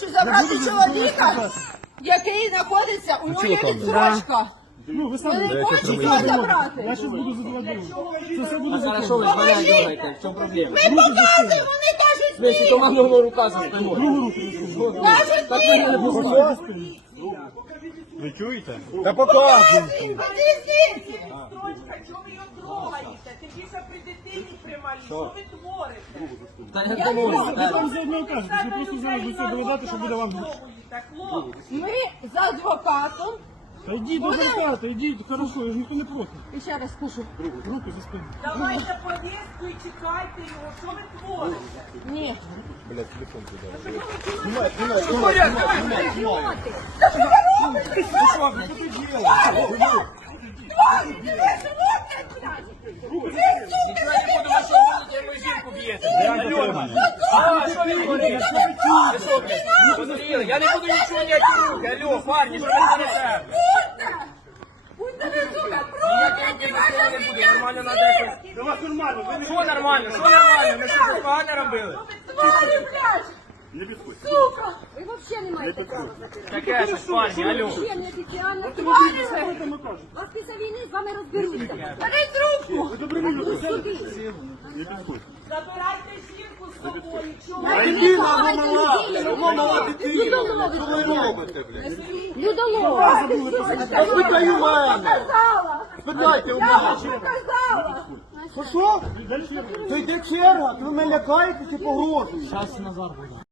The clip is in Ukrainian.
Чи забрати чоловіка, який знаходиться, у нього є відсрочка. Ну, ви Ви самі. не хочете його забрати? Я зараз буду задавати. Це все буде Хорошо, ви ж мене в чому проблема? Ми показуємо, вони кажуть Ви ні. командного рука за. Другу руку висунь. Кажуть Так ви ні. не пускаєте. Ви чуєте? Та показуйте. Він подивіться. Строчка, чого ви його трогаєте? Тим більше при дитині прималі. Що ви творите? Та я не можу. Ви так. там заодно кажете, що просто зараз до цього доведете, що буде вам лучше. Так, хлопці. Ми з адвокатом. Та йдіть до адвоката, йдіть, хорошо, я ж ніхто не проти. І ще раз скажу. Руку за спину. Давайте повістку і чекайте його. Що ви творите? Ні. А, що ви говорите? Ви що, блядь? Посмотрели? Я не буду нічого ніякі руки. Алло, парні, що ви не. Для вас нормально, ви не Що нормально? Що нормально? Ми що щось погане робили? тварі, блядь! Не підходьте. Сука! Ви взагалі не маєте права. Таке щось, парні, алло. Ще не офіціально. Тварі! Ви? Вас після війни з вами розберуться. Беріть руку! Ви? Суди. Не підходьте. Забирайте Дитина, вона мала. Вона мала дитина. Що ви робите, блядь? Людолова. Спитаю мене. Спитайте у мене. Що що? То йде черга, то ви мене лякаєте чи погрожуєте? Час назад буде.